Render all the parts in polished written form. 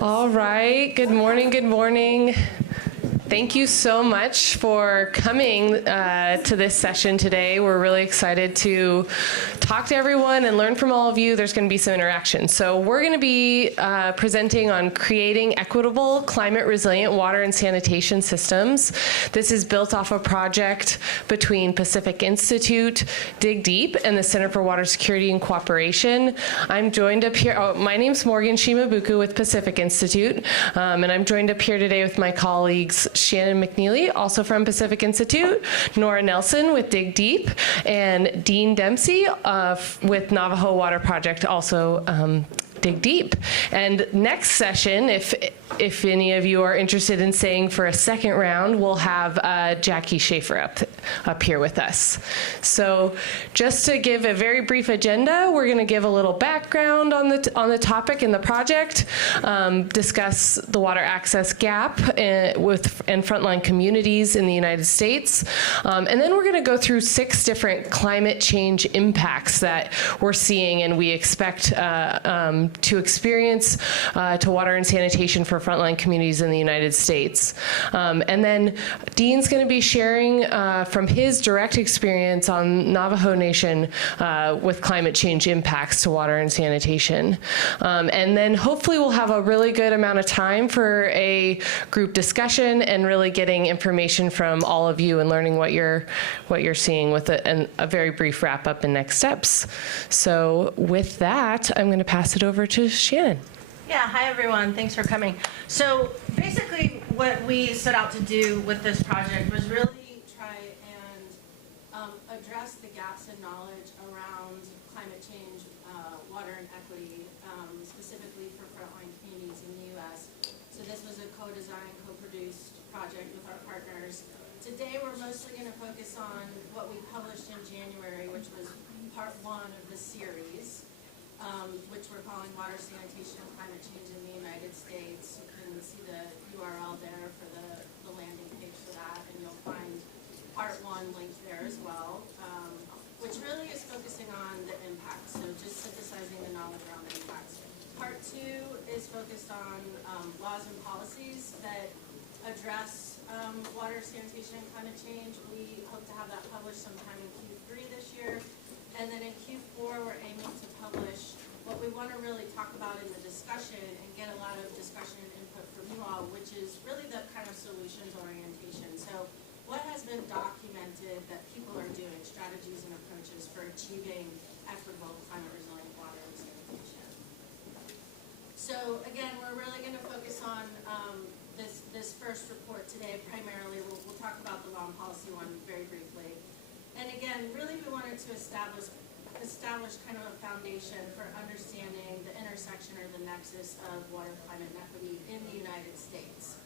All right, good morning, good morning. Thank you so much for coming to this session today. We're really excited to talk to everyone and learn from all of you. There's going to be some interaction. So we're going to be presenting on creating equitable, climate-resilient water and sanitation systems. This is built off a project between Pacific Institute, DigDeep, and the Center for Water Security and Cooperation. I'm joined up here, my name's Morgan Shimabuku with Pacific Institute, and I'm joined up here today with my colleagues Shannon McNeeley, also from Pacific Institute, Nora Nelson with DigDeep, and Dean Dempsey with Navajo Water Project, also DigDeep. And next session, if any of you are interested in staying for a second round, we'll have Jackie Schaeffer up here with us. So just to give a very brief agenda, we're going to give a little background on the topic and the project, discuss the water access gap and frontline communities in the United States, and then we're going to go through 6 different climate change impacts that we're seeing and we expect to experience to water and sanitation for frontline communities in the United States. And then Dean's going to be sharing from his direct experience on Navajo Nation with climate change impacts to water and sanitation. And then hopefully we'll have a really good amount of time for a group discussion and really getting information from all of you and learning what you're seeing with a very brief wrap up and next steps. So with that, I'm going to pass it over to Shannon. Yeah, hi everyone, thanks for coming. So basically what we set out to do with this project was really try and address the gaps in knowledge around climate change, water and equity, specifically for frontline communities in the U.S. So this was a co-designed, co-produced project with our partners. Today we're mostly going to focus on what we published in January, which was part 1 of the series, which we're calling Water, Sanitation, and Climate Change in the United States. You can see the URL there for the landing page for that, and you'll find part 1 linked there as well, which really is focusing on the impacts, so just synthesizing the knowledge around the impacts. Part 2 is focused on laws and policies that address water, sanitation, and climate change. We hope to have that published sometime in Q3 this year. And then in Q4, we're aiming to publish what we want to really talk about in the discussion and get a lot of discussion and input from you all, which is really the kind of solutions orientation. So what has been documented that people are doing, strategies and approaches for achieving equitable, climate resilient water and sanitation. So again, we're really going to focus on this first report today primarily. We'll talk about the law and policy one very briefly. And again, really we wanted to establish kind of a foundation for understanding the intersection or the nexus of water, climate, and equity in the United States.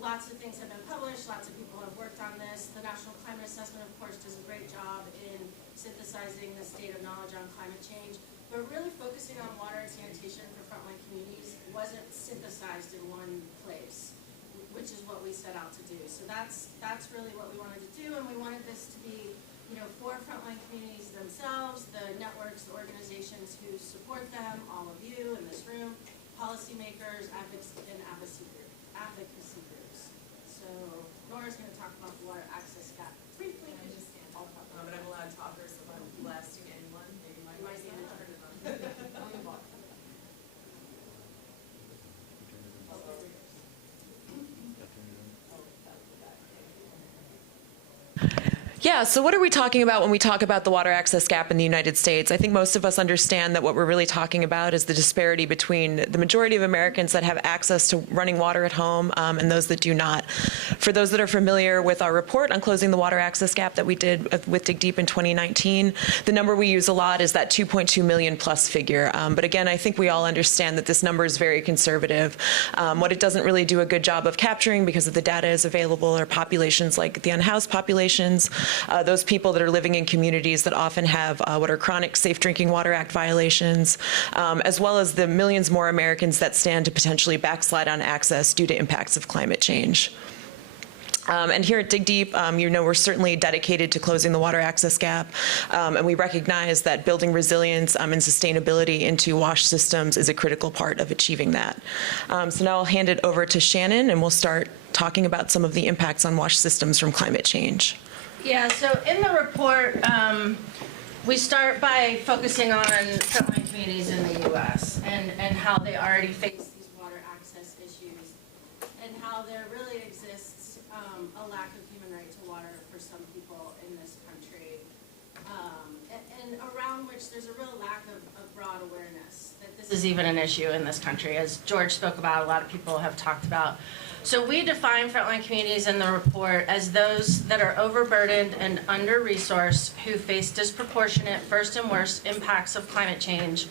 Lots of things have been published, lots of people have worked on this. The National Climate Assessment, of course, does a great job in synthesizing the state of knowledge on climate change, but really focusing on water and sanitation for frontline communities wasn't synthesized in one place, which is what we set out to do. So that's really what we wanted to do, and we wanted this to be, for frontline communities themselves, the networks, the organizations who support them, all of you in this room, policymakers, and advocacy groups. So Nora's going to talk about the water access gap briefly. I just stand up, but I'm allowed talkers, so if I'm blasting anyone, maybe my mic even turn it on. On the bottom. Yeah, so what are we talking about when we talk about the water access gap in the United States? I think most of us understand that what we're really talking about is the disparity between the majority of Americans that have access to running water at home and those that do not. For those that are familiar with our report on closing the water access gap that we did with DigDeep in 2019, the number we use a lot is that 2.2 million plus figure. But again, I think we all understand that this number is very conservative. What it doesn't really do a good job of capturing, because of the data is available, are populations like the unhoused populations, those people that are living in communities that often have what are chronic Safe Drinking Water Act violations, as well as the millions more Americans that stand to potentially backslide on access due to impacts of climate change. And here at DigDeep, we're certainly dedicated to closing the water access gap, and we recognize that building resilience and sustainability into WASH systems is a critical part of achieving that. So now I'll hand it over to Shannon, and we'll start talking about some of the impacts on WASH systems from climate change. Yeah, so in the report, we start by focusing on frontline communities in the U.S. and how they already face these water access issues, and how there really exists a lack of human right to water for some people in this country, and around which there's a real lack of broad awareness that this is even an issue in this country. As George spoke about, a lot of people have talked about. So we define frontline communities in the report as those that are overburdened and under-resourced who face disproportionate first and worst impacts of climate change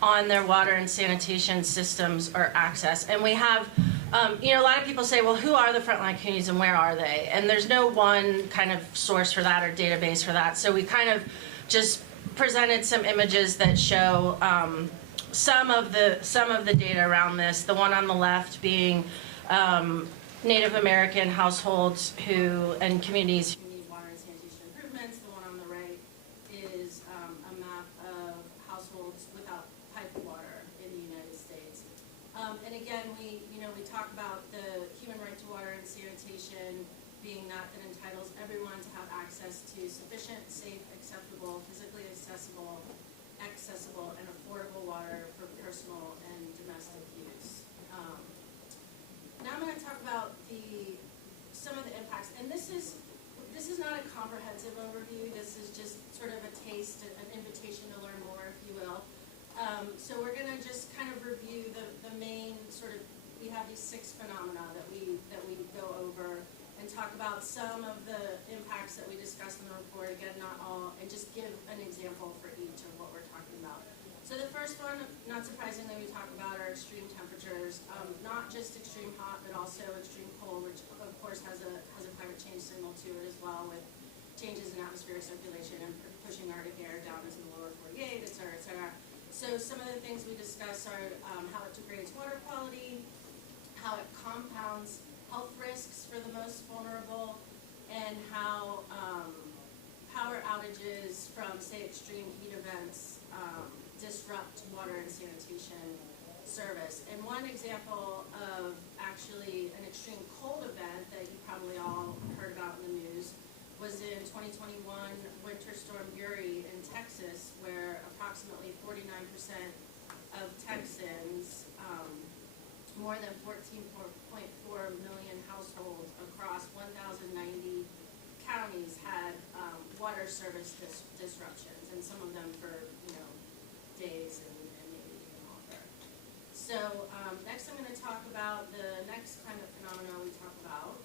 on their water and sanitation systems or access. And we have, a lot of people say, well, who are the frontline communities and where are they? And there's no one kind of source for that or database for that. So we kind of just presented some images that show some of the data around this. The one on the left being Native American households and communities who need water and sanitation improvements. The one on the right is a map of households without piped water in the United States. And again, we talk about the human right to water and sanitation being that entitles everyone to have access to sufficient, safe, acceptable, physically accessible, and affordable water for personal and domestic use. Now I'm going to talk about some of the impacts, and this is not a comprehensive overview. This is just sort of a taste, an invitation to learn more, if you will. So we're going to just kind of review the main sort of. We have these 6 phenomena that we go over and talk about some of the impacts that we discuss in the report. Again, not all, and just give an example for each of what we're talking about. So the first one, not surprisingly, we talk about are extreme temperatures, not just extreme hot, but also extreme cold, which of course has a climate change signal to it as well, with changes in atmospheric circulation and pushing Arctic air down into the lower 48, et cetera, et cetera. So some of the things we discuss are how it degrades water quality, how it compounds health risks for the most vulnerable, and how power outages from, say, extreme heat events disrupt water and sanitation service. And one example of actually an extreme cold event that you probably all heard about in the news was in 2021 Winter Storm Uri in Texas, where approximately 49% of Texans, more than 14.4 million households across 1,090 counties had water service disruptions, and some of them for days and maybe even longer. So next I'm going to talk about the next kind of phenomenon we talk about,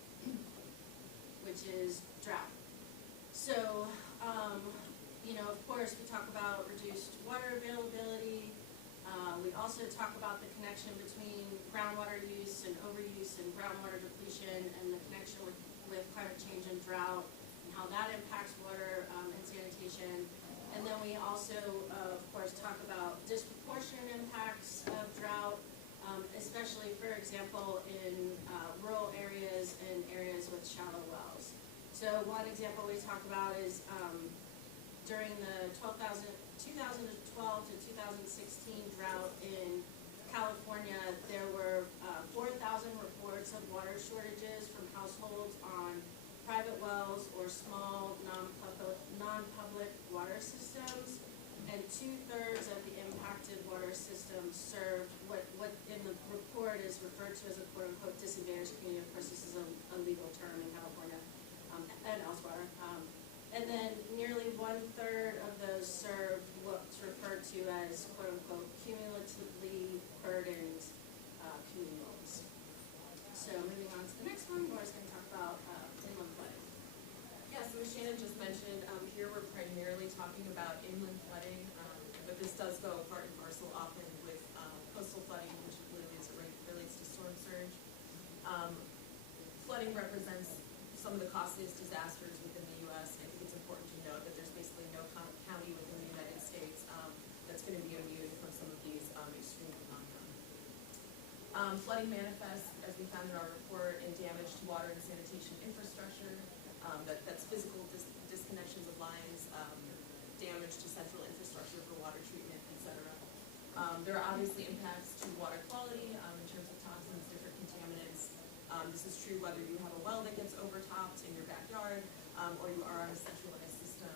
which is drought. So of course we talk about reduced water availability. We also talk about the connection between groundwater use and overuse and groundwater depletion, and the connection with climate change and drought, and how that impacts water and sanitation. And then we also, of course, talk about disproportionate impacts of drought, especially, for example, in rural areas and areas with shallow wells. So one example we talk about is during the 2012 to 2016 drought in California, there were 4,000 reports of water shortages from households on private wells or small non-public water systems, and 2/3 of the impacted water systems served what in the report is referred to as a quote-unquote disadvantaged community. Of course, this is a legal term in California and elsewhere. And then nearly 1/3 of those served what's referred to as quote-unquote cumulatively burdened communities. So moving on to the next one, Nora's going to talk about inland flooding. Yeah, so as Shannon just mentioned, here we're primarily talking about inland flooding, but this does go part and parcel often with coastal flooding, which relates to storm surge. Flooding represents some of the costliest disasters within the U.S. I think it's important to note that there's basically no county within the United States that's going to be immune from some of these extreme phenomena. Flooding manifests, as we found in our report, in damage to water and sanitation infrastructure. That's physical disconnections of lines, damage to central infrastructure for water treatment, etc. There are obviously impacts to water quality in terms of toxins, different contaminants. This is true whether you have a well that gets overtopped in your backyard or you are on a centralized system.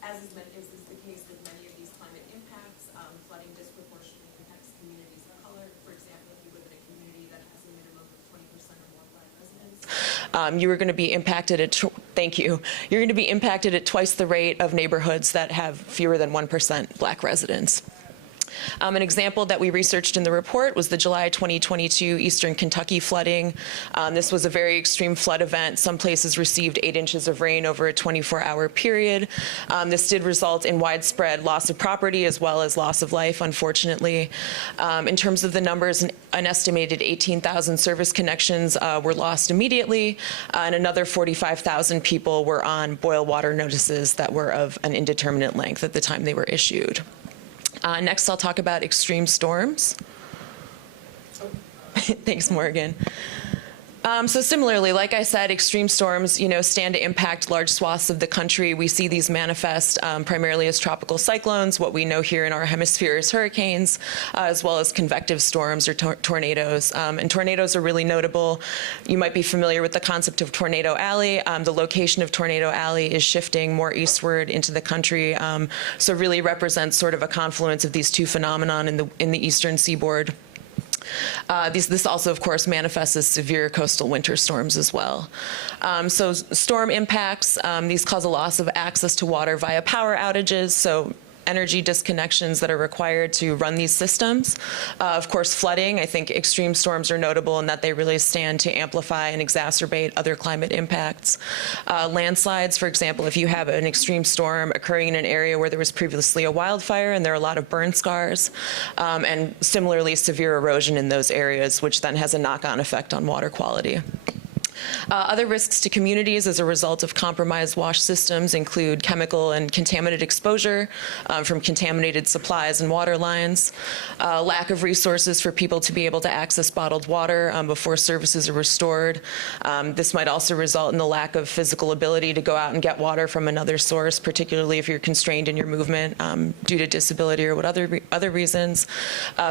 As is the case with many of these climate impacts, flooding disproportionately impacts communities of color. For example, if you live in a community that has a minimum of 20% or more Black residents, you are going to be impacted at, thank you, you're going to be impacted at twice the rate of neighborhoods that have fewer than 1% Black residents. An example that we researched in the report was the July 2022 Eastern Kentucky flooding. This was a very extreme flood event. Some places received 8 inches of rain over a 24-hour period. This did result in widespread loss of property as well as loss of life, unfortunately. In terms of the numbers, an estimated 18,000 service connections were lost immediately, and another 45,000 people were on boil water notices that were of an indeterminate length at the time they were issued. Next, I'll talk about extreme storms. Thanks, Morgan. So similarly, like I said, extreme storms, stand to impact large swaths of the country. We see these manifest primarily as tropical cyclones. What we know here in our hemisphere is hurricanes, as well as convective storms or tornadoes. And tornadoes are really notable. You might be familiar with the concept of Tornado Alley. The location of Tornado Alley is shifting more eastward into the country, so really represents sort of a confluence of these two phenomenon in the eastern seaboard. This also, of course, manifests as severe coastal winter storms as well. So storm impacts, these cause a loss of access to water via power outages, so energy disconnections that are required to run these systems. Of course, flooding, I think extreme storms are notable in that they really stand to amplify and exacerbate other climate impacts. Landslides, for example, if you have an extreme storm occurring in an area where there was previously a wildfire and there are a lot of burn scars, and similarly severe erosion in those areas, which then has a knock-on effect on water quality. Other risks to communities as a result of compromised wash systems include chemical and contaminant exposure from contaminated supplies and water lines, lack of resources for people to be able to access bottled water before services are restored. This might also result in the lack of physical ability to go out and get water from another source, particularly if you're constrained in your movement due to disability or what other reasons.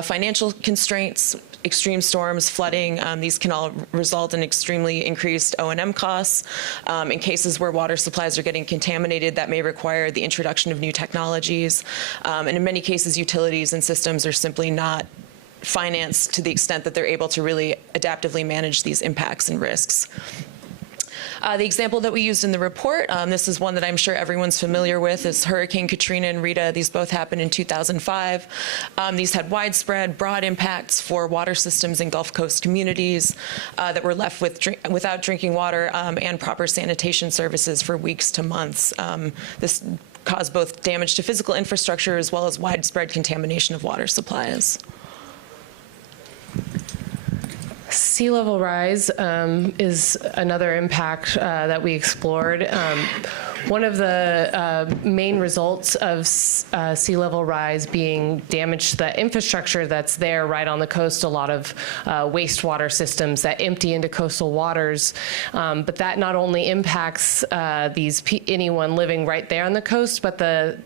Financial constraints, extreme storms, flooding, these can all result in extremely increased O&M costs. In cases where water supplies are getting contaminated, that may require the introduction of new technologies. And in many cases, utilities and systems are simply not financed to the extent that they're able to really adaptively manage these impacts and risks. The example that we used in the report, this is one that I'm sure everyone's familiar with, is Hurricane Katrina and Rita. These both happened in 2005. These had widespread, broad impacts for water systems in Gulf Coast communities that were left without drinking water and proper sanitation services for weeks to months. This caused both damage to physical infrastructure as well as widespread contamination of water supplies. Sea level rise is another impact that we explored. One of the main results of sea level rise being damage to the infrastructure that's there right on the coast, a lot of wastewater systems that empty into coastal waters. But that not only impacts anyone living right there on the coast, but the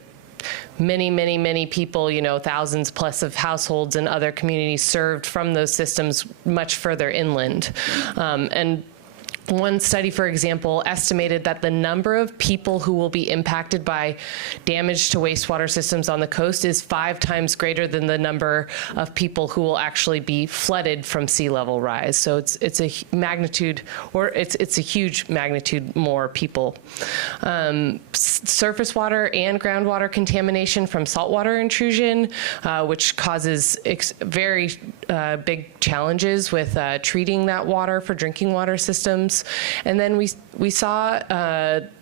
many people, thousands plus of households and other communities served from those systems much further inland. And one study, for example, estimated that the number of people who will be impacted by damage to wastewater systems on the coast is 5 times greater than the number of people who will actually be flooded from sea level rise. So it's a magnitude, or it's a huge magnitude more people. Surface water and groundwater contamination from saltwater intrusion, which causes very big challenges with treating that water for drinking water systems. And then we saw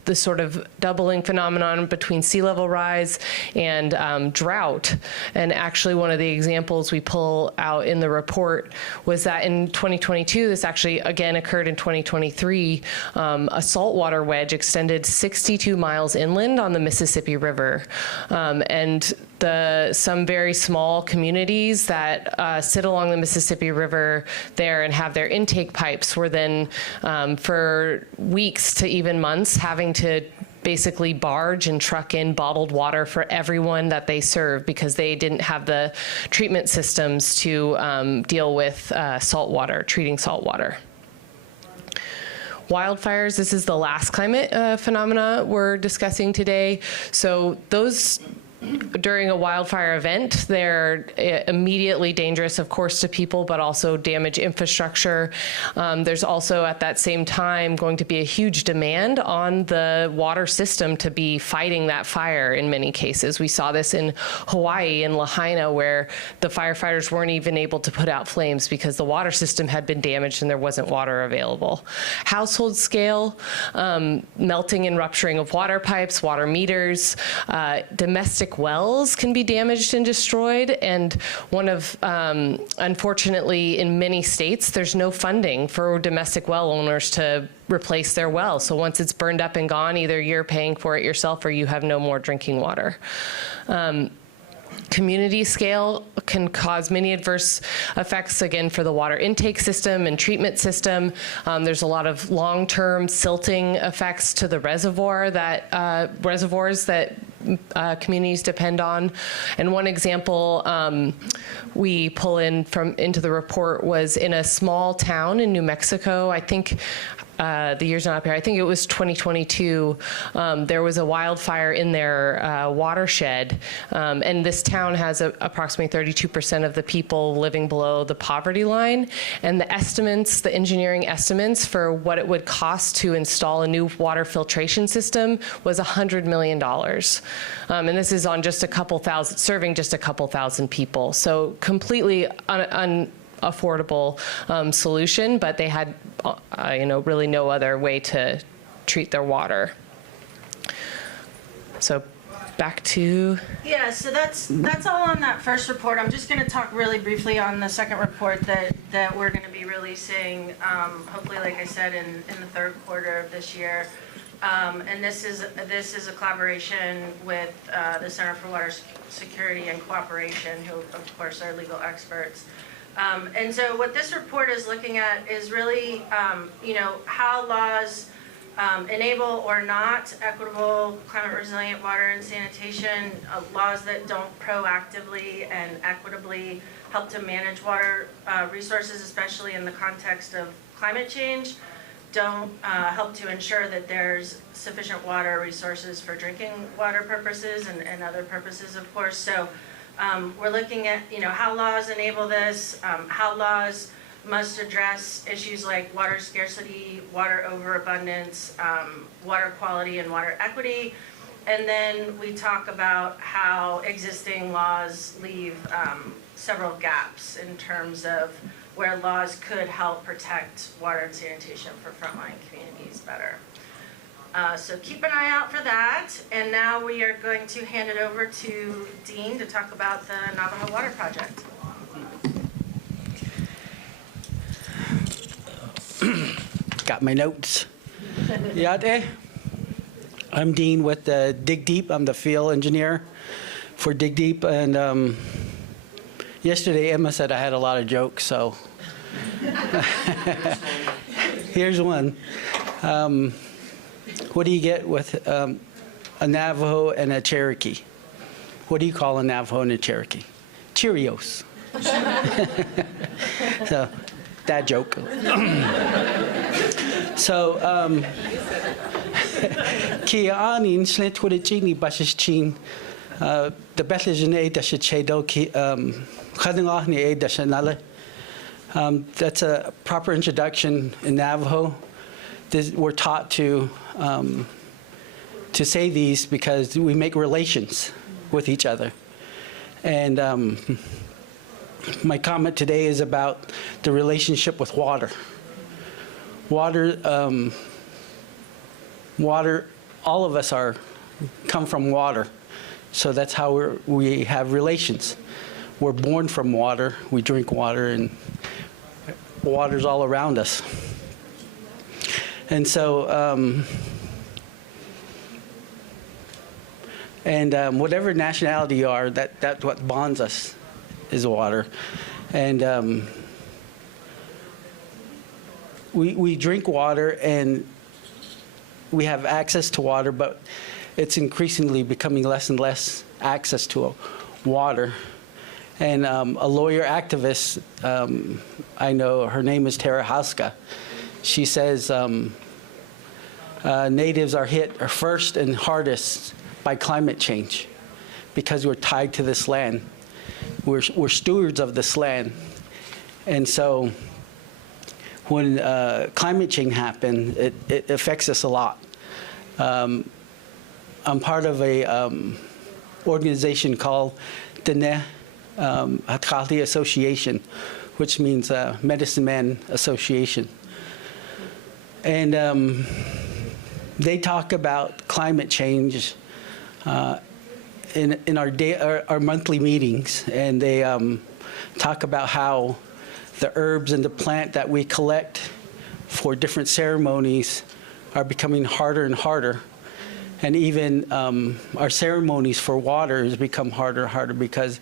the sort of doubling phenomenon between sea level rise and drought. And actually one of the examples we pull out in the report was that in 2022, this actually again occurred in 2023, a saltwater wedge extended 62 miles inland on the Mississippi River. And some very small communities that sit along the Mississippi River there and have their intake pipes were then for weeks to even months having to basically barge and truck in bottled water for everyone that they serve because they didn't have the treatment systems to deal with salt water, treating salt water. Wildfires, this is the last climate phenomena we're discussing today. So those, during a wildfire event, they're immediately dangerous, of course, to people, but also damage infrastructure. There's also, at that same time, going to be a huge demand on the water system to be fighting that fire in many cases. We saw this in Hawaii, in Lahaina, where the firefighters weren't even able to put out flames because the water system had been damaged and there wasn't water available. Household scale, melting and rupturing of water pipes, water meters, domestic wells can be damaged and destroyed, and one of, unfortunately, in many states, there's no funding for domestic well owners to replace their well. So once it's burned up and gone, either you're paying for it yourself or you have no more drinking water. Community scale can cause many adverse effects, again, for the water intake system and treatment system. There's a lot of long-term silting effects to the reservoirs that communities depend on. And one example we pull into the report was in a small town in New Mexico. I think the year's not up here. I think it was 2022. There was a wildfire in their watershed, and this town has approximately 32% of the people living below the poverty line. And the estimates, the engineering estimates for what it would cost to install a new water filtration system was $100 million. And this is on just a couple thousand, serving just a couple thousand people. So completely unaffordable solution, but they had, really no other way to treat their water. So back to... Yeah, so that's all on that first report. I'm just going to talk really briefly on the second report that we're going to be releasing, hopefully, like I said, in the third quarter of this year. And this is a collaboration with the Center for Water Security and Cooperation, who, of course, are legal experts. And so what this report is looking at is really, how laws enable or not equitable, climate-resilient water and sanitation, laws that don't proactively and equitably help to manage water resources, especially in the context of climate change, don't help to ensure that there's sufficient water resources for drinking water purposes and other purposes, of course. So we're looking at, how laws enable this, how laws must address issues like water scarcity, water overabundance, water quality, and water equity. And then we talk about how existing laws leave several gaps in terms of where laws could help protect water and sanitation for frontline communities better. So keep an eye out for that. And now we are going to hand it over to Dean to talk about the Navajo Water Project. Got my notes. Yate. I'm Dean with DigDeep. I'm the field engineer for DigDeep. And yesterday, Emma said I had a lot of jokes, so here's one. What do you get with a Navajo and a Cherokee? What do you call a Navajo and a Cherokee? Cheerios. So, that joke. So, Kia anin slet chini bashin the Bethlehem aid that should shadow Kadangahni aid that should that's a proper introduction in Navajo. We're taught to say these because we make relations with each other. And my comment today is about the relationship with water. Water, all of us come from water. So that's how we have relations. We're born from water, we drink water, and water's all around us. And so And whatever nationality you are, that's what bonds us is water. And we drink water and we have access to water, but it's increasingly becoming less and less access to water. And a lawyer activist, I know, her name is Tara Hauska. She says natives are hit first and hardest by climate change because we're tied to this land. We're stewards of this land. And so when climate change happens, it affects us a lot. I'm part of a organization called the Qatalina Association, which means Medicine Man Association. And they talk about climate change in our monthly meetings, and they talk about how the herbs and the plant that we collect for different ceremonies are becoming harder and harder. And even our ceremonies for water has become harder and harder because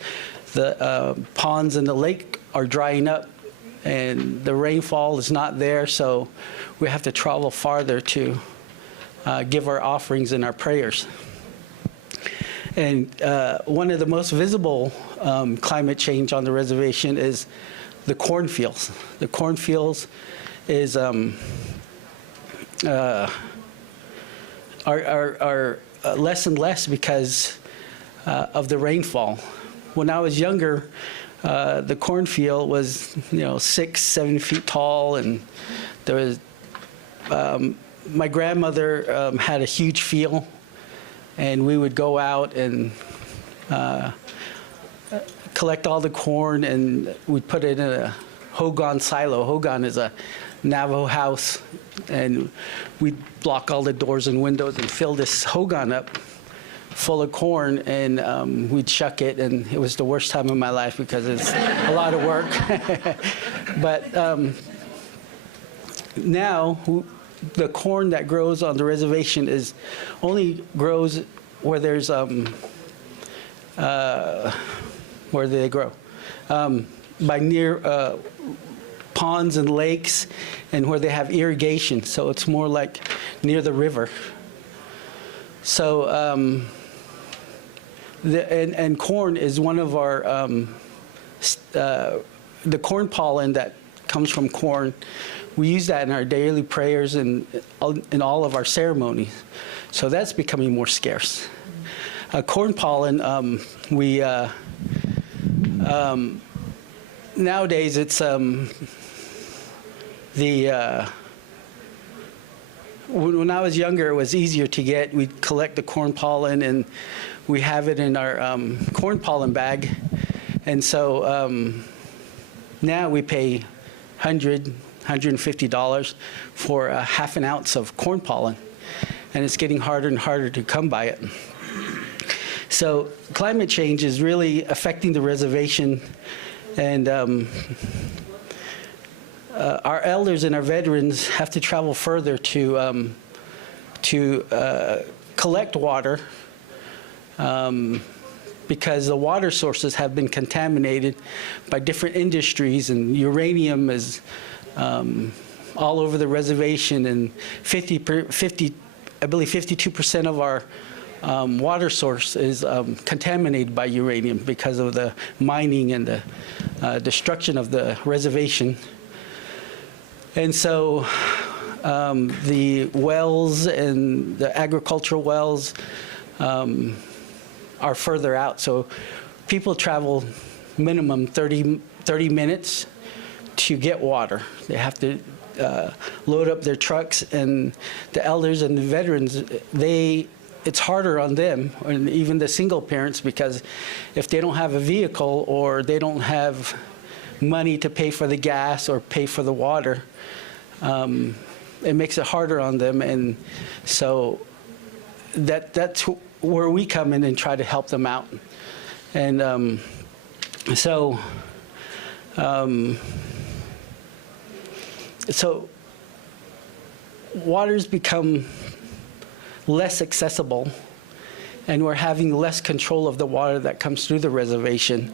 the ponds in the lake are drying up and the rainfall is not there, so we have to travel farther to give our offerings and our prayers. And one of the most visible climate change on the reservation is the cornfields. The cornfields is are less and less because of the rainfall. When I was younger, the cornfield was 6, 7 feet tall, and there was my grandmother had a huge field, and we would go out and collect all the corn, and we'd put it in a hogan silo. Hogan is a Navajo house, and we'd block all the doors and windows and fill this hogan up full of corn, and we'd shuck it, and it was the worst time of my life because it's a lot of work. But now the corn that grows on the reservation only grows where there's where they grow by near ponds and lakes, and where they have irrigation, so it's more like near the river. So and corn is one of our the corn pollen that comes from corn. We use that in our daily prayers and in all of our ceremonies. So that's becoming more scarce. Corn pollen, nowadays it's when I was younger, it was easier to get. We'd collect the corn pollen, and we have it in our corn pollen bag. And so now we pay $150 for a half an ounce of corn pollen, and it's getting harder and harder to come by it. So climate change is really affecting the reservation, and our elders and our veterans have to travel further to collect water because the water sources have been contaminated by different industries, and uranium is all over the reservation, and I believe 52% of our water source is contaminated by uranium because of the mining and the destruction of the reservation. And so the wells and the agricultural wells are further out. So people travel minimum 30 minutes to get water. They have to load up their trucks, and the elders and the veterans, it's harder on them, and even the single parents, because if they don't have a vehicle or they don't have money to pay for the gas or pay for the water, it makes it harder on them. And so that's where we come in and try to help them out. And so water's become less accessible, and we're having less control of the water that comes through the reservation.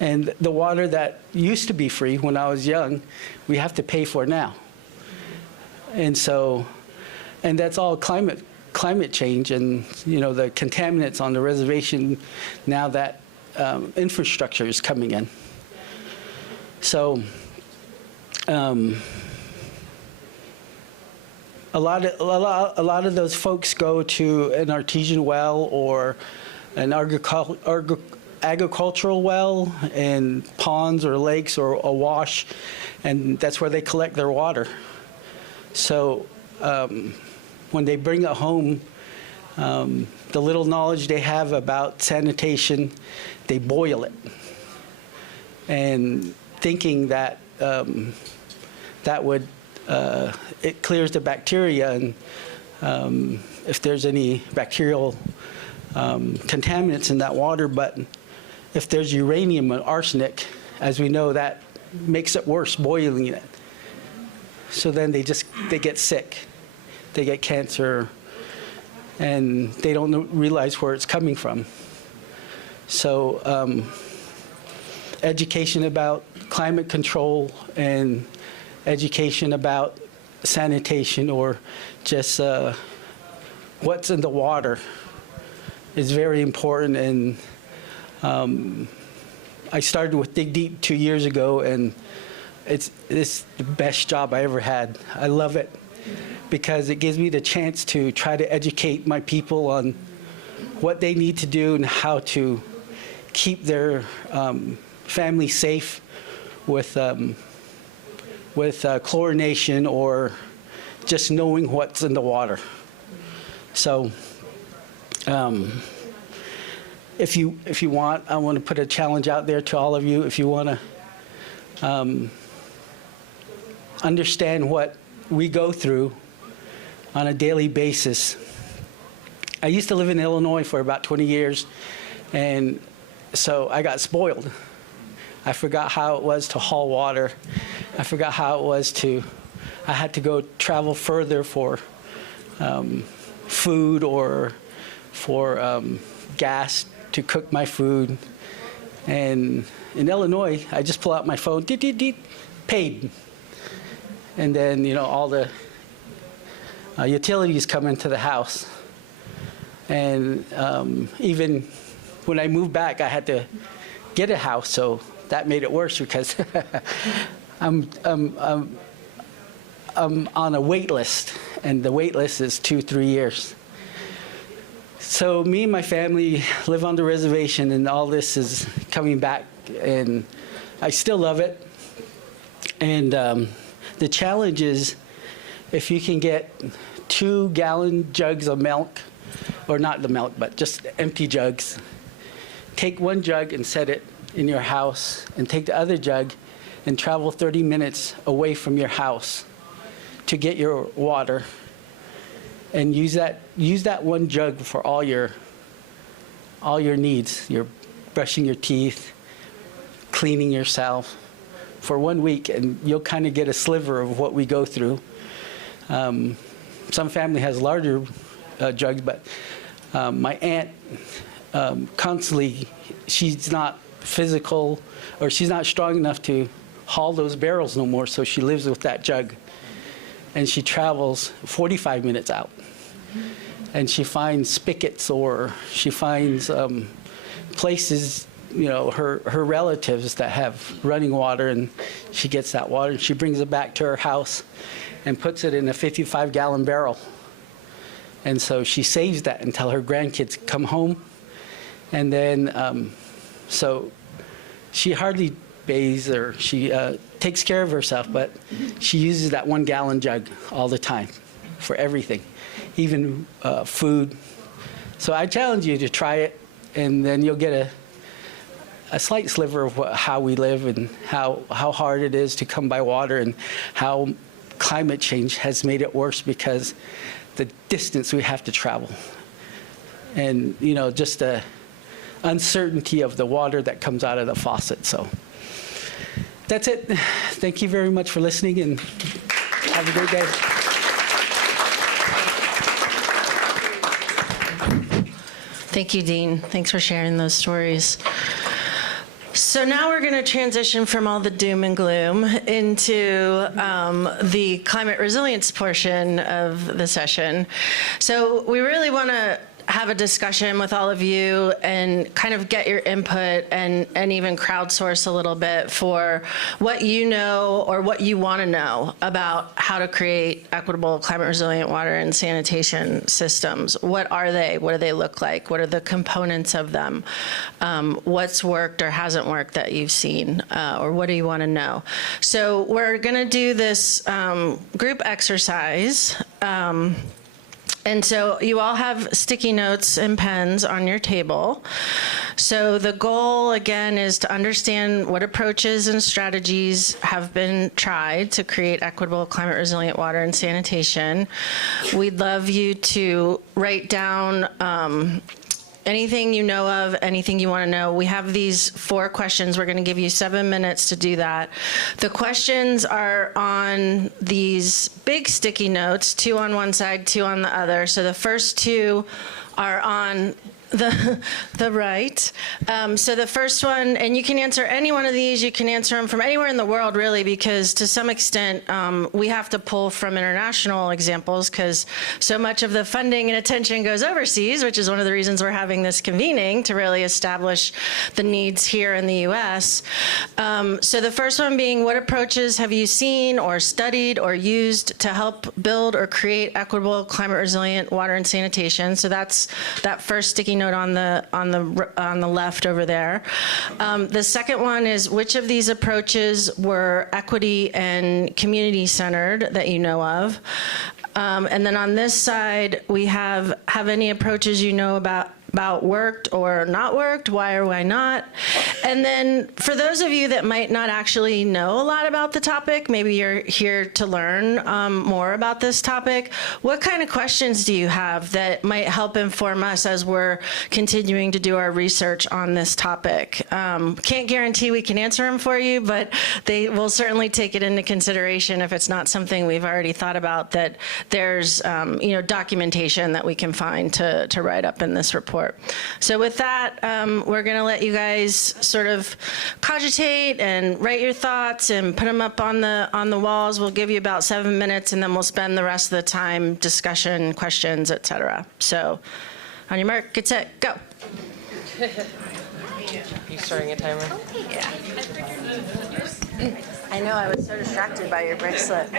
And the water that used to be free when I was young, we have to pay for now. And so, and that's all climate change and, you know, the contaminants on the reservation now that infrastructure is coming in. So a lot of those folks go to an artesian well or an agricultural well in ponds or lakes or a wash, and that's where they collect their water. So when they bring it home, the little knowledge they have about sanitation, they boil it, and thinking that that would it clears the bacteria, and if there's any bacterial contaminants in that water. But if there's uranium and arsenic, as we know, that makes it worse, boiling it. So then they get sick, they get cancer, and they don't realize where it's coming from. So education about climate control and education about sanitation, or just what's in the water, is very important. And I started with DigDeep 2 years ago, and it's the best job I ever had. I love it because it gives me the chance to try to educate my people on what they need to do and how to keep their family safe with chlorination, or just knowing what's in the water. So if you want, I want to put a challenge out there to all of you. If you want to understand what we go through on a daily basis. I used to live in Illinois for about 20 years, and so I got spoiled. I forgot how it was to haul water. I forgot how it was I had to go travel further for food or for gas to cook my food. And in Illinois, I just pull out my phone, paid. And then, you know, all the utilities come into the house. And even when I moved back, I had to get a house, so that made it worse because I'm on a wait list, and the wait list is 2-3 years. So me and my family live on the reservation, and all this is coming back, and I still love it. And the challenge is if you can get 2-gallon jugs of milk, or not the milk, but just empty jugs. Take one jug and set it in your house, and take the other jug and travel 30 minutes away from your house to get your water, and use that one jug for all your needs. You're brushing your teeth, cleaning yourself for 1 week, and you'll kind of get a sliver of what we go through. Some family has larger jugs, but my aunt constantly, she's not physical, or she's not strong enough to haul those barrels no more, so she lives with that jug. And she travels 45 minutes out. And she finds spigots, or she finds places, you know, her relatives that have running water, and she gets that water and she brings it back to her house and puts it in a 55-gallon barrel. And so she saves that until her grandkids come home. And then, so she hardly bathes, or she takes care of herself, but she uses that 1-gallon jug all the time for everything, even food. So I challenge you to try it, and then you'll get a slight sliver of how we live, and how hard it is to come by water, and how climate change has made it worse because the distance we have to travel. And, you know, just the uncertainty of the water that comes out of the faucet. So that's it. Thank you very much for listening, and have a great day. Thank you, Dean. Thanks for sharing those stories. So now we're going to transition from all the doom and gloom into the climate resilience portion of the session. So we really want to have a discussion with all of you and kind of get your input and even crowdsource a little bit for what you know or what you want to know about how to create equitable, climate resilient water and sanitation systems. What are they? What do they look like? What are the components of them? What's worked or hasn't worked that you've seen? Or what do you want to know? So we're going to do this group exercise. And so you all have sticky notes and pens on your table. So the goal, again, is to understand what approaches and strategies have been tried to create equitable, climate resilient water and sanitation. We'd love you to write down anything you know of, anything you want to know. We have these 4 questions. We're going to give you 7 minutes to do that. The questions are on these big sticky notes, 2 on one side, 2 on the other. So the first 2 are on the right. So the first one, and you can answer any one of these, you can answer them from anywhere in the world, really, because to some extent, we have to pull from international examples because so much of the funding and attention goes overseas, which is one of the reasons we're having this convening to really establish the needs here in the US. So the first one being, what approaches have you seen or studied or used to help build or create equitable, climate resilient water and sanitation? So that's that first sticky note on the left over there. The second one is, which of these approaches were equity and community centered that you know of? And then on this side, we have any approaches you know about worked or not worked, why or why not. And then for those of you that might not actually know a lot about the topic, maybe you're here to learn more about this topic, what kind of questions do you have that might help inform us as we're continuing to do our research on this topic? Can't guarantee we can answer them for you, but they will certainly take it into consideration if it's not something we've already thought about, that there's documentation that we can find to write up in this report. So with that, we're going to let you guys sort of cogitate and write your thoughts and put them up on the walls. We'll give you about 7 minutes, and then we'll spend the rest of the time discussion, questions, etc. So on your mark, get set, go. You starting a timer? Yeah. I know, I was so distracted by your bracelet.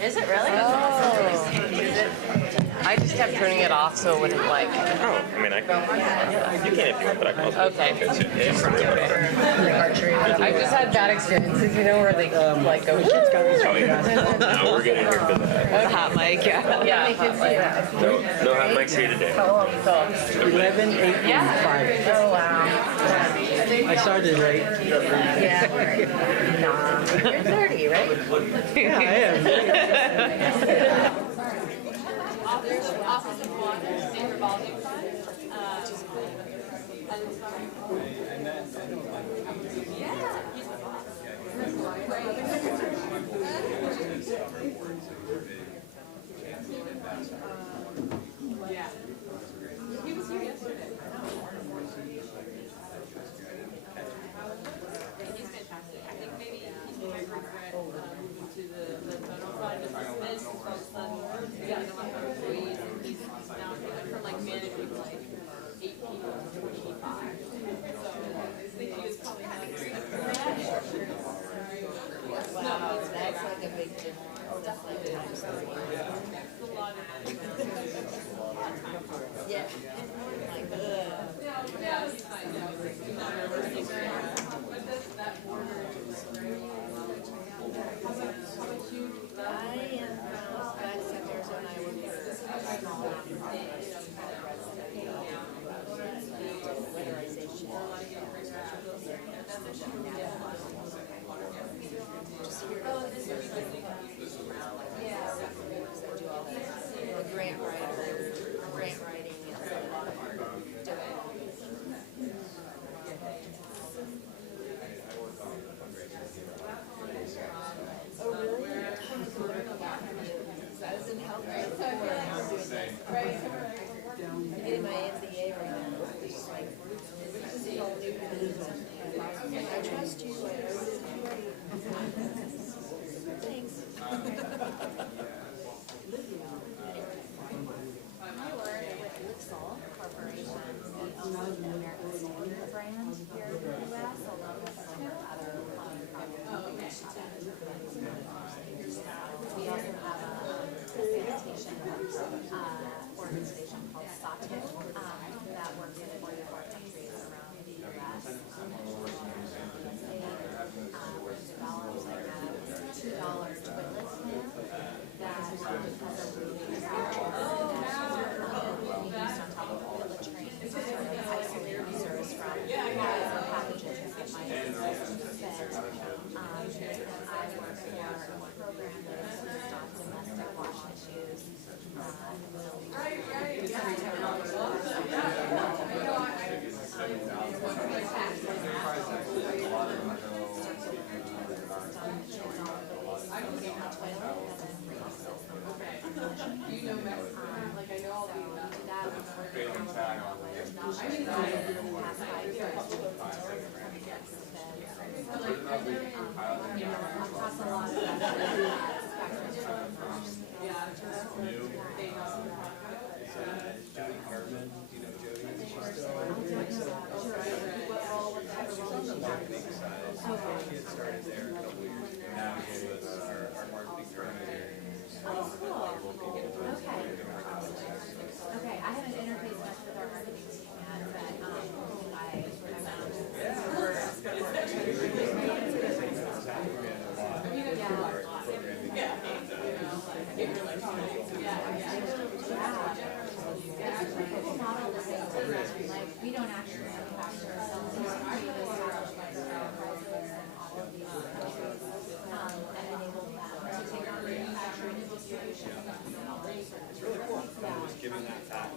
Is it really? Oh. I just kept turning it off so it wouldn't like. Oh, I mean, I can. You can if you want, but I can also. Okay. I've just had bad experiences, where they like go. Oh yeah. No, we're getting here for that. The hot mic, yeah. Yeah. No hot mics here today. 11, 8, and 5. Oh wow. I started late. Yeah. Nah. You're 30, right? Yeah, I am. Office of Water, state revolving fund. Yeah. He was here yesterday. He's fantastic. I think maybe he's going to regret moving to the federal fund just as this, because all of a sudden he's getting a lot of employees, and he's now from like managing like 8 people to 25. So I think he was probably not wow, that's like a big difference. Oh, definitely. It's a lot of yeah. Yeah, he's fine. That border is great. How about you? I am from South Arizona. I work for a small grant writing is a lot of hard Oh, really? I was in health before. We also have a sanitation organization called SATIC that works in 44 countries around the U.S. We've developed like a $2 toilet plan that has a really used on top of all the trains to sort of isolate users from pathogens that might exist. I work for a program that is focused on domestic wash issues in the Middle East. Okay, I haven't interfaced much with our marketing team yet, but we don't actually manufacture ourselves. We've established enterprises in all of these countries and enabled them to take on manufacturing and distribution. It's really cool. Just giving that back.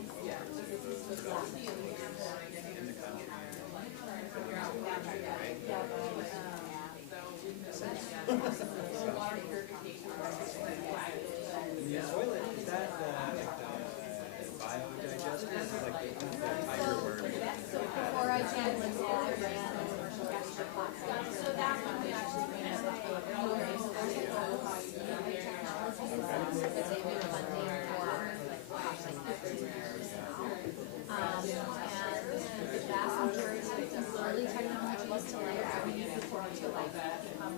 Before I joined Lindsay, I ran a commercial gesture platform. So that's when we actually ran it. That they've been funding for like 15 years now. And the vast majority of some early technologies to like revenue before to like become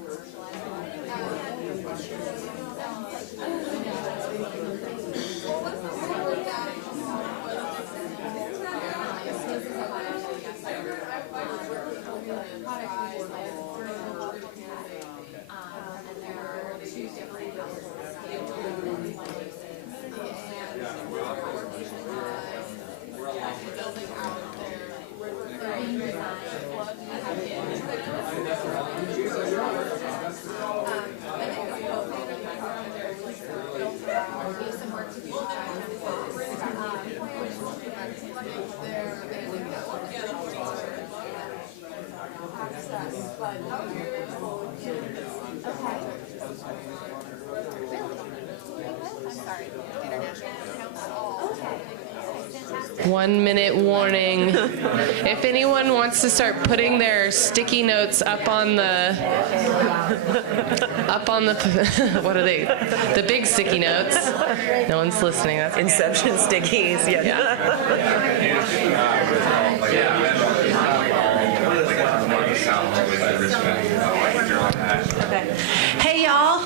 and there are two different household scales. They're being designed. We have some work to do to try I'm sorry. 1 minute warning. If anyone wants to start putting their sticky notes up on the, what are they? The big sticky notes. No one's listening. That's Inception stickies, Hey y'all.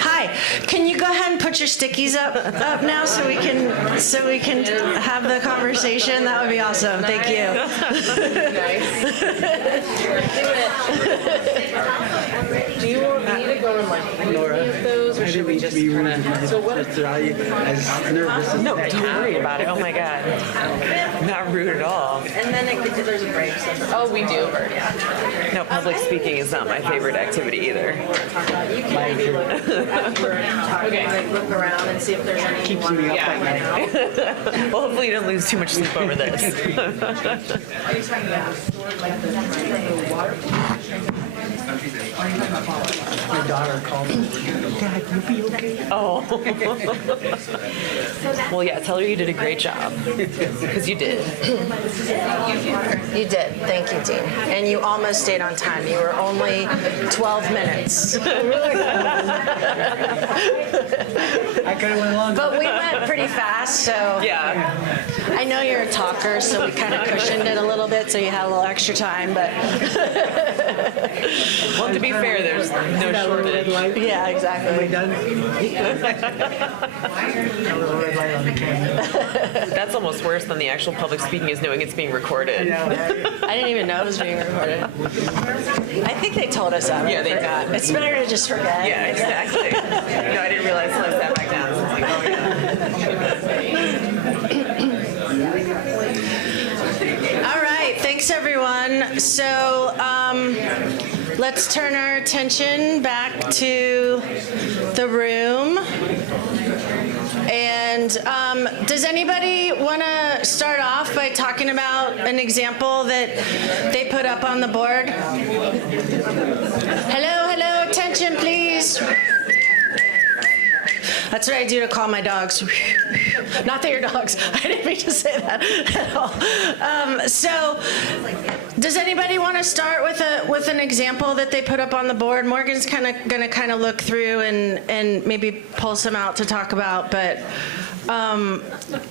Hi. Can you go ahead and put your stickies up now so we can have the conversation? That would be awesome. Thank you. Do you want me to go and like Nora, read those, or should we just kind of? So what? As nervous as No, that. don't worry about it. Oh my God. Not rude at all. And then there's a break. Oh, we do. No, public speaking is not my favorite activity either. You can maybe look after like look around and see if there's anyone. Keeps me up at night. Well, hopefully you don't lose too much sleep over this. My daughter called me. Dad, you'll be okay. Oh. Well, yeah, tell her you did a great job. Because you did. You did. Thank you, Dean. And you almost stayed on time. You were only 12 minutes. I could have went longer. But we went pretty fast, so Yeah. I know you're a talker, so we kind of cushioned it a little bit so you had a little extra time, but Well, to be fair, there's no shortage. yeah, exactly. That's almost worse than the actual public speaking is knowing it's being recorded. I didn't even know it was being recorded. I think they told us that. Yeah, they did. forgot. It's better to just forget. Yeah, exactly. No, I didn't realize until I sat back down. So I was like, oh yeah. All right, thanks everyone. So let's turn our attention back to the room. And does anybody want to start off by talking about an example that they put up on the board? Hello, hello, attention please. That's what I do to call my dogs. Not that you're dogs. I didn't mean to say that at all. So, does anybody want to start with an example that they put up on the board? Morgan's going to look through and maybe pull some out to talk about. But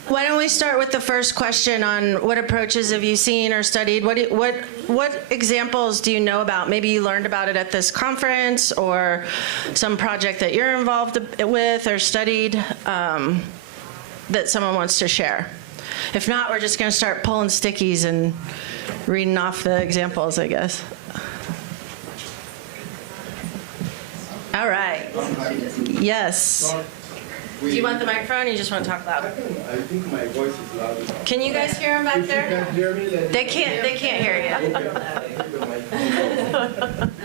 why don't we start with the first question on what approaches have you seen or studied? What examples do you know about? Maybe you learned about it at this conference or some project that you're involved with or studied that someone wants to share. If not, we're just going to start pulling stickies and reading off the examples, I guess. All right. Yes. Do you want the microphone or you just want to talk loud? I think my voice is loud enough. Can you guys hear them back there? If you can hear me, then They can't hear you.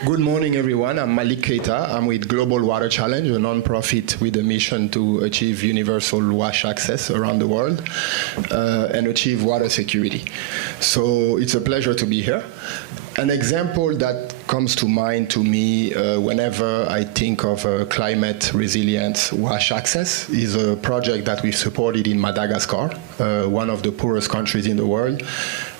Good morning, everyone. I'm Malik Keita. I'm with Global Water Challenge, a non-profit with a mission to achieve universal wash access around the world and achieve water security. So it's a pleasure to be here. An example that comes to mind to me whenever I think of climate resilience wash access is a project that we've supported in Madagascar, one of the poorest countries in the world,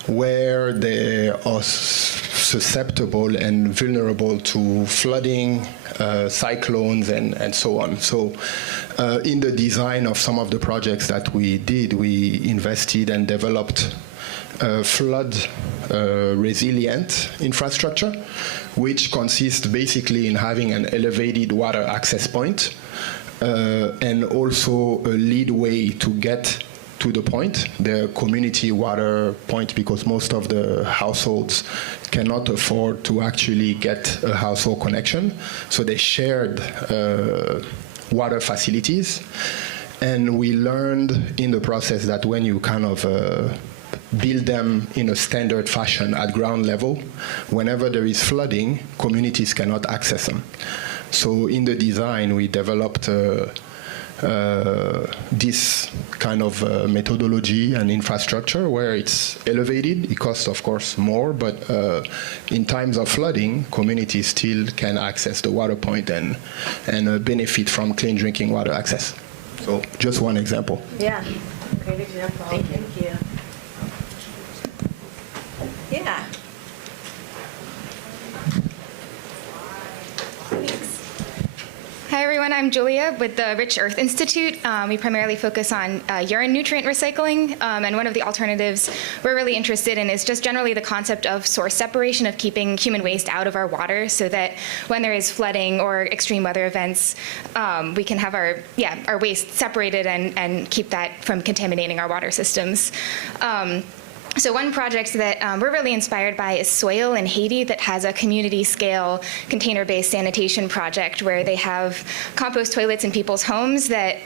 where they are susceptible and vulnerable to flooding, cyclones, and so on. So in the design of some of the projects that we did, we invested and developed flood resilient infrastructure, which consists basically in having an elevated water access point and also a leadway to get to the point, the community water point, because most of the households cannot afford to actually get a household connection. So they shared water facilities. And we learned in the process that when you kind of build them in a standard fashion at ground level, whenever there is flooding, communities cannot access them. So in the design, we developed this kind of methodology and infrastructure where it's elevated. It costs, of course, more, but in times of flooding, communities still can access the water point and benefit from clean drinking water access. So just one example. Yeah, great example. Thank you. Yeah. Hi everyone, I'm Julia with the Rich Earth Institute. We primarily focus on urine nutrient recycling, and one of the alternatives we're really interested in is just generally the concept of source separation, of keeping human waste out of our water so that when there is flooding or extreme weather events, we can have our waste separated and keep that from contaminating our water systems. So one project that we're really inspired by is Soil in Haiti, that has a community-scale container-based sanitation project where they have compost toilets in people's homes that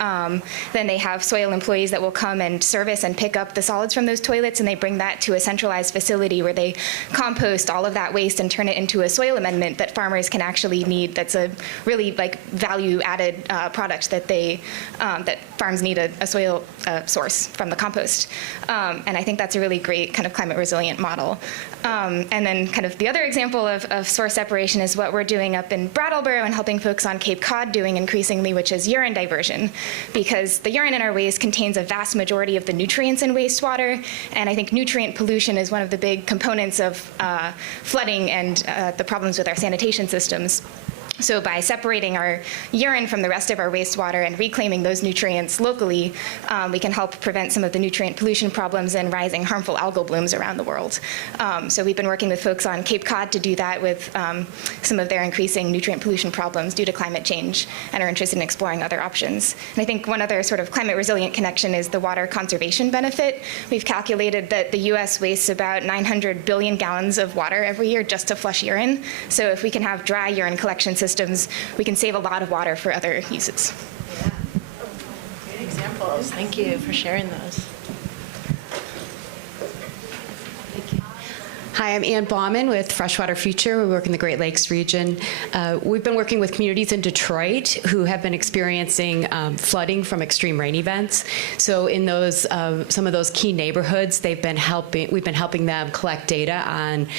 then they have soil employees that will come and service and pick up the solids from those toilets, and they bring that to a centralized facility where they compost all of that waste and turn it into a soil amendment that farmers can actually need. That's a really value-added product that that farms need a soil source from the compost. And I think that's a really great great kind of climate resilient model. And then kind of the other example of source separation is what we're doing up in Brattleboro and helping folks on Cape Cod doing increasingly, which is urine diversion, because the urine in our waste contains a vast majority of the nutrients in wastewater, and I think nutrient pollution is one of the big components of flooding and the problems with our sanitation systems. So by separating our urine from the rest of our wastewater and reclaiming those nutrients locally, we can help prevent some of the nutrient pollution problems and rising harmful algal blooms around the world. So we've been working with folks on Cape Cod to do that with some of their increasing nutrient pollution problems due to climate change, and are interested in exploring other options. And I think one other sort of climate resilient connection is the water conservation benefit. We've calculated that the US wastes about 900 billion gallons of water every year just to flush urine. So if we can have dry urine collection systems, we can save a lot of water for other uses. Yeah. Great examples. Thank you for sharing those. Hi, I'm Ann Bauman with Freshwater Future. We work in the Great Lakes region. We've been working with communities in Detroit who have been experiencing flooding from extreme rain events. So in those some of those key neighborhoods, we've been helping them collect data on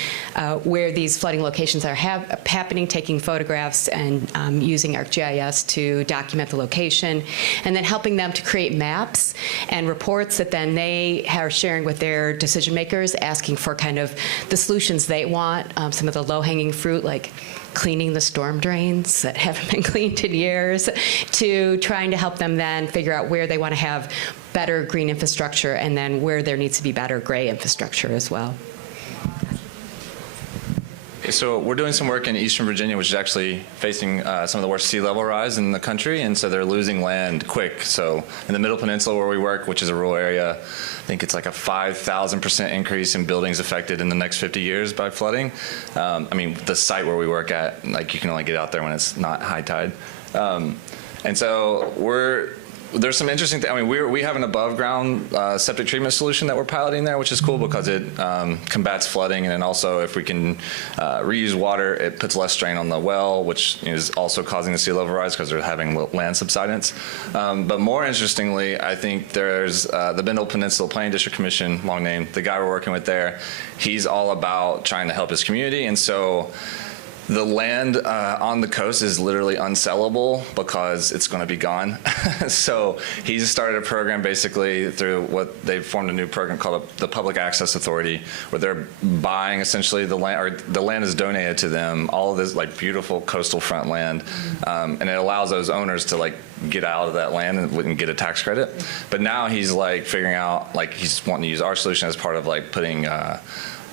where these flooding locations are happening, taking photographs and using ArcGIS to document the location, and then helping them to create maps and reports that then they are sharing with their decision makers, asking for kind of the solutions they want, some of the low-hanging fruit, like cleaning the storm drains that haven't been cleaned in years, to trying to help them then figure out where they want to have better green infrastructure and then where there needs to be better gray infrastructure as well. So we're doing some work in Eastern Virginia, which is actually facing some of the worst sea level rise in the country, and so they're losing land quick. So in the Middle Peninsula where we work, which is a rural area, I think it's like a 5,000% increase in buildings affected in the next 50 years by flooding. I mean, the site where we work at, like you can only get out there when it's not high tide. And so there's some interesting things. I mean, we have an above ground septic treatment solution that we're piloting there, which is cool because it combats flooding, and then also if we can reuse water, it puts less strain on the well, which is also causing the sea level rise because they're having land subsidence. But more interestingly, I think there's the Middle Peninsula Planning District Commission, long name, the guy we're working with there, he's all about trying to help his community, and so the land on the coast is literally unsellable because it's going to be gone. So he's started a program basically through what they've formed a new program called the Public Access Authority, where they're buying essentially the land, or the land is donated to them, all of this like beautiful coastal front land, and it allows those owners to like get out of that land and get a tax credit. But now he's like figuring out, like he's wanting to use our solution as part of like putting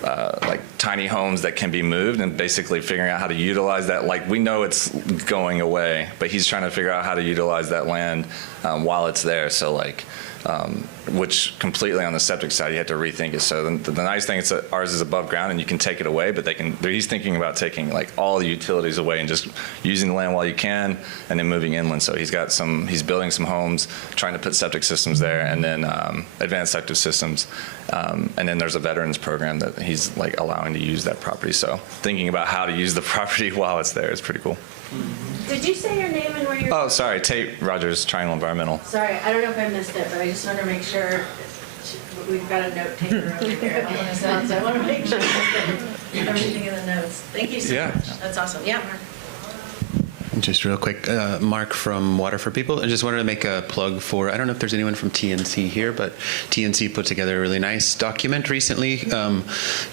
like tiny homes that can be moved, and basically figuring out how to utilize that. Like we know it's going away, but he's trying to figure out how to utilize that land while it's there. So like, which completely on the septic side, you have to rethink it. So the nice thing is that ours is above ground and you can take it away, but he's thinking about taking like all the utilities away and just using the land while you can and then moving inland. So he's building some homes, trying to put septic systems there, and then advanced septic systems. And then there's a veterans program that he's like allowing to use that property. So thinking about how to use the property while it's there is pretty cool. Did you say your name and where you're Oh, sorry, Tate Rogers, Triangle Environmental. Sorry, I don't know if I missed it, but I just want to make sure we've got a note taker over here. So I want to make sure everything in the notes. Thank you so much. That's awesome. Yeah, Mark. Just real quick, Mark from Water for People. I just wanted to make a plug for, I don't know if there's anyone from TNC here, but TNC put together a really nice document recently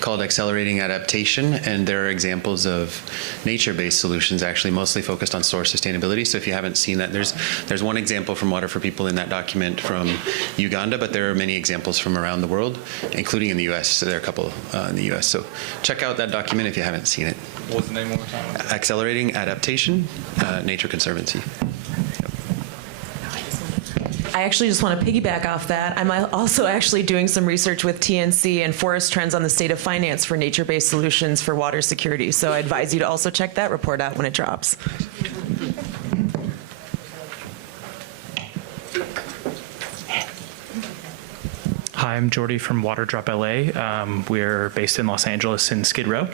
called Accelerating Adaptation, and there are examples of nature-based solutions actually mostly focused on source sustainability. So if you haven't seen that, there's one example from Water for People in that document from Uganda, but there are many examples from around the world, including in the US. So there are a couple in the US. So check out that document if you haven't seen it. What's the name one more time? Accelerating Adaptation, Nature Conservancy. I actually just want to piggyback off that. I'm also actually doing some research with TNC and Forest Trends on the state of finance for nature-based solutions for water security. So I advise you to also check that report out when it drops. Hi, I'm Jordy from Water Drop LA. We're based in Los Angeles in Skid Row.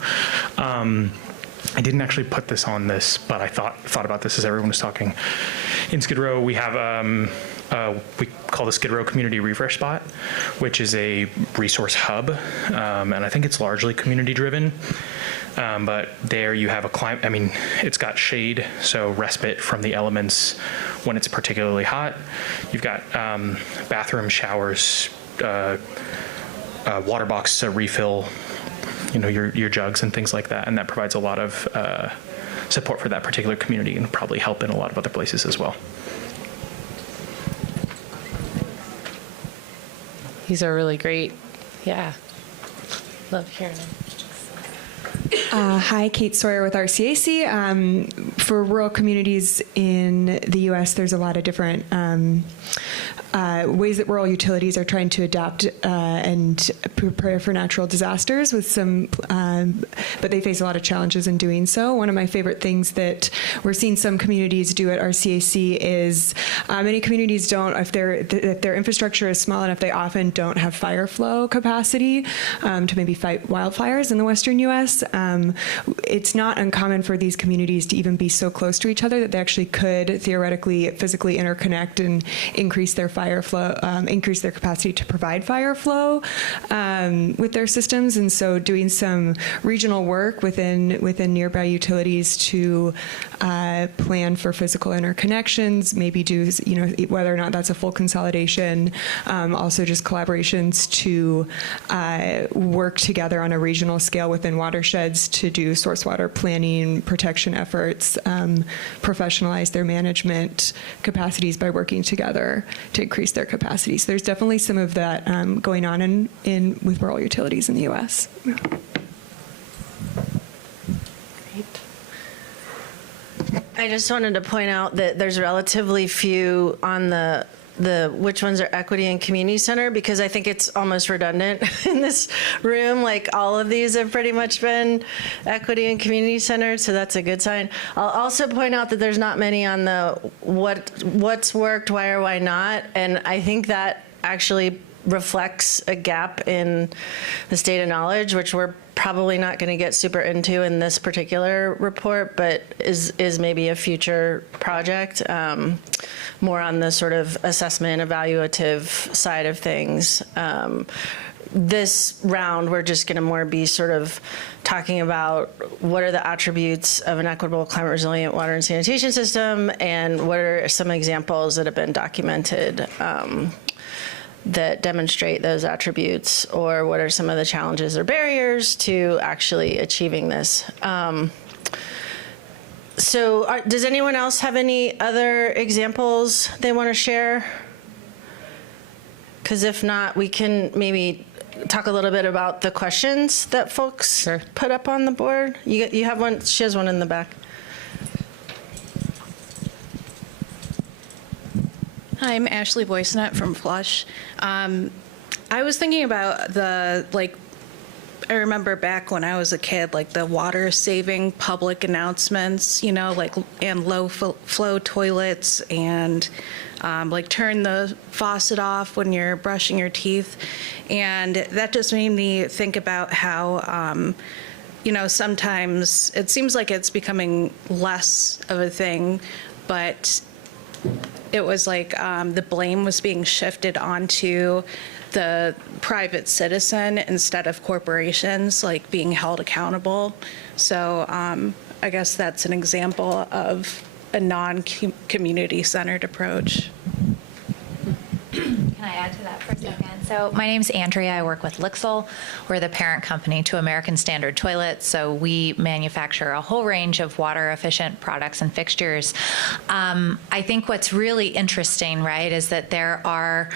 I didn't actually put this on this, but I thought about this as everyone was talking. In Skid Row, we have we call the Skid Row Community Refresh Spot, which is a resource hub, and I think it's largely community driven. But there you have a climate, I mean, it's got shade, so respite from the elements when it's particularly hot. You've got bathroom, showers, water box to refill, your jugs and things like that, and that provides a lot of support for that particular community and probably help in a lot of other places as well. These are really great. Yeah. Love hearing them. Hi, Kate Sawyer with RCAC. For rural communities in the U.S., there's a lot of different ways that rural utilities are trying to adapt and prepare for natural disasters with some, but they face a lot of challenges in doing so. One of my favorite things that we're seeing some communities do at RCAC is many communities don't, if their infrastructure is small enough, they often don't have fire flow capacity to maybe fight wildfires in the western U.S. It's not uncommon for these communities to even be so close to each other that they actually could theoretically physically interconnect and increase their fire flow, increase their capacity to provide fire flow with their systems. And so doing some regional work within nearby utilities to plan for physical interconnections, maybe do, whether or not that's a full consolidation, also just collaborations to work together on a regional scale within watersheds to do source water planning, protection efforts, professionalize their management capacities by working together to increase their capacity. So there's definitely some of that going on with rural utilities in the U.S. Yeah. I just wanted to point out that there's relatively few on the which ones are equity and community center, because I think it's almost redundant in this room. Like all of these have pretty much been equity and community centered, so that's a good sign. I'll also point out that there's not many on the what's worked, why or why not, and I think that actually reflects a gap in the state of knowledge, which we're probably not going to get super into in this particular report, but is maybe a future project, more on the sort of assessment, evaluative side of things. This round, we're just going to more be sort of talking about what are the attributes of an equitable, climate resilient water and sanitation system, and what are some examples that have been documented that demonstrate those attributes, or what are some of the challenges or barriers to actually achieving this. Does anyone else have any other examples they want to share? Because if not, we can maybe talk a little bit about the questions that folks put up on the board. You have one, she has one in the back. Hi, I'm Ashley Boycenet from Flush. I was thinking about I remember back when I was a kid, the water saving public announcements, and low flow toilets, and turn the faucet off when you're brushing your teeth. And that just made me think about how, sometimes it seems like it's becoming less of a thing, but it was the blame was being shifted onto the private citizen instead of corporations being held accountable. So I guess that's an example of a non-community centered approach. Can I add to that for a second? So my name's Andrea. I work with Lixil. We're the parent company to American Standard Toilets. So we manufacture a whole range of water efficient products and fixtures. I think what's really interesting, right, is that there are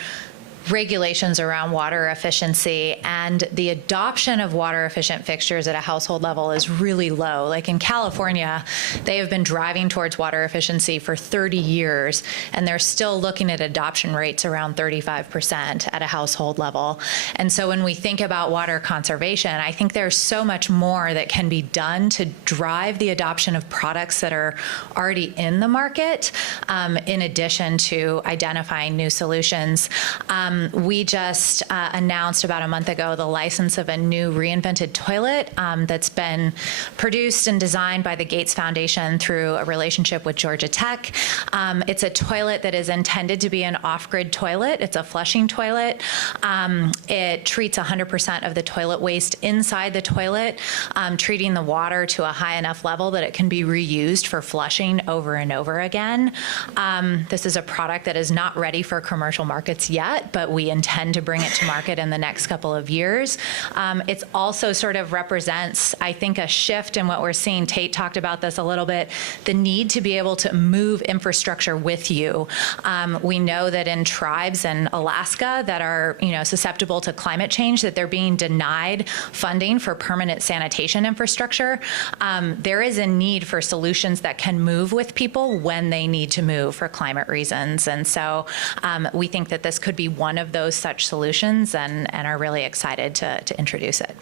regulations around water efficiency, and the adoption of water efficient fixtures at a household level is really low. Like in California, they have been driving towards water efficiency for 30 years, and they're still looking at adoption rates around 35% at a household level. And so when we think about water conservation, I think there's so much more that can be done to drive the adoption of products that are already in the market, in addition to identifying new solutions. we just announced about a month ago the license of a new reinvented toilet that's been produced and designed by the Gates Foundation through a relationship with Georgia Tech. It's a toilet that is intended to be an off-grid toilet. It's a flushing toilet. It treats 100% of the toilet waste inside the toilet, treating the water to a high enough level that it can be reused for flushing over and over again. This is a product that is not ready for commercial markets yet, but we intend to bring it to market in the next couple of years. It's also sort of represents, I think, a shift in what we're seeing. Tate talked about this a little bit, the need to be able to move infrastructure with you. We know that in tribes in Alaska that are, susceptible to climate change, that they're being denied funding for permanent sanitation infrastructure. There is a need for solutions that can move with people when they need to move for climate reasons. And so we think that this could be one of those such solutions and are really excited to introduce it.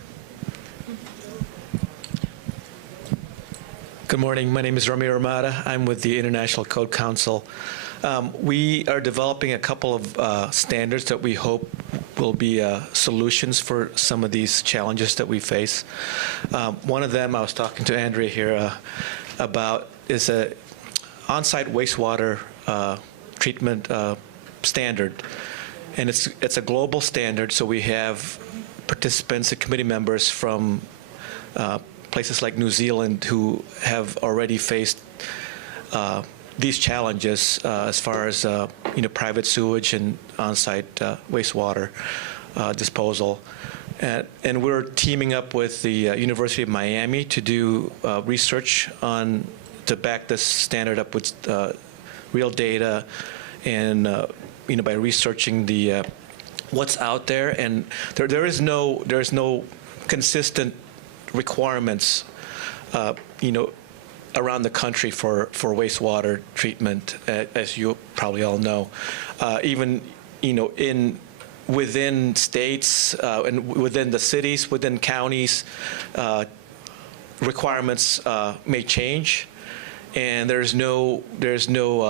Good morning. My name is Ramiro Armada. I'm with the International Code Council. We are developing a couple of standards that we hope will be solutions for some of these challenges that we face. One of them I was talking to Andrea here about is a on-site wastewater treatment standard. And it's a global standard, so we have participants and committee members from places like New Zealand who have already faced these challenges as far as private sewage and on-site wastewater disposal. And we're teaming up with the University of Miami to do research to back this standard up with real data and by researching the what's out there. And there is no consistent requirements around the country for wastewater treatment, as you probably all know. Even within states and within the cities, within counties, requirements may change, and there's no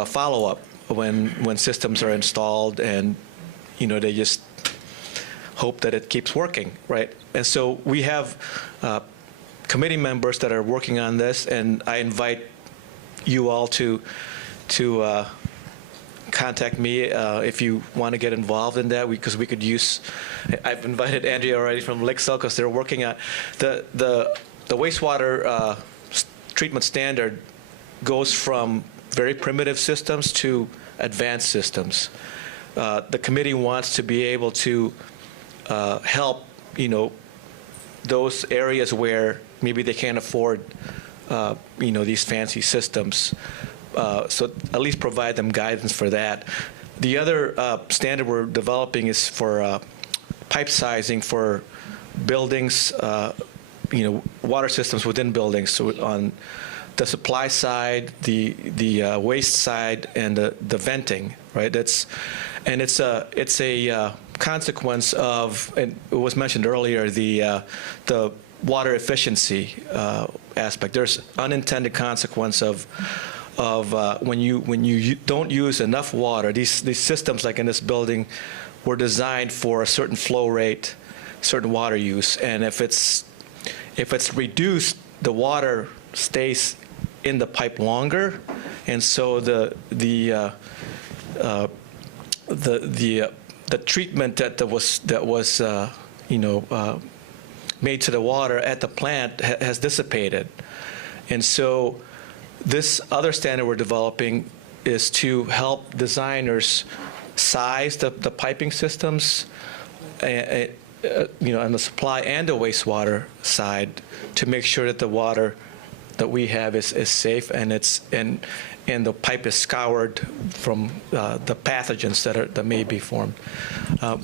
follow-up when systems are installed, and they just hope that it keeps working, right? And so we have committee members that are working on this, and I invite you all to contact me if you want to get involved in that, because we could use. I've invited Andrea already from Lixel because they're working on the wastewater treatment standard goes from very primitive systems to advanced systems. The committee wants to be able to help those areas where maybe they can't afford these fancy systems, so at least provide them guidance for that. The other standard we're developing is for pipe sizing for buildings, water systems within buildings. So on the supply side, the waste side, and the venting, right? It's a consequence of, and it was mentioned earlier, the water efficiency aspect. There's unintended consequence of when you don't use enough water. These systems, like in this building, were designed for a certain flow rate, certain water use, and if it's reduced, the water stays in the pipe longer, and so the treatment that was made to the water at the plant has dissipated. And so this other standard we're developing is to help designers size the piping systems, on the supply and the wastewater side, to make sure that the water that we have is safe, and the pipe is scoured from the pathogens that may be formed.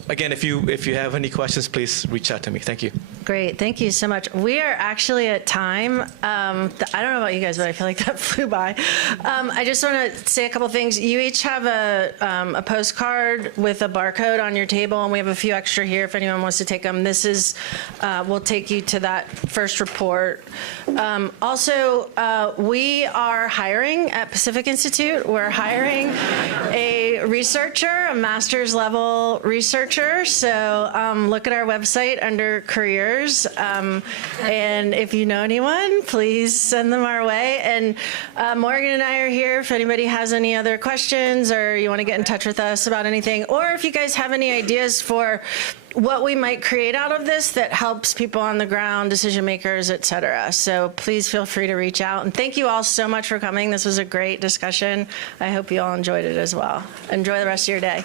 Again, if you have any questions, please reach out to me. Thank you. Great, thank you so much. We are actually at time. I don't know about you guys, but I feel like that flew by. I just want to say a couple things. You each have a postcard with a barcode on your table, and we have a few extra here if anyone wants to take them. This is, will take you to that first report. Also, we are hiring at Pacific Institute. We're hiring a researcher, a master's level researcher. So look at our website under careers. And if you know anyone, please send them our way. And Morgan and I are here if anybody has any other questions or you want to get in touch with us about anything, or if you guys have any ideas for what we might create out of this that helps people on the ground, decision makers, et cetera. So please feel free to reach out. And thank you all so much for coming. This was a great discussion. I hope you all enjoyed it as well. Enjoy the rest of your day.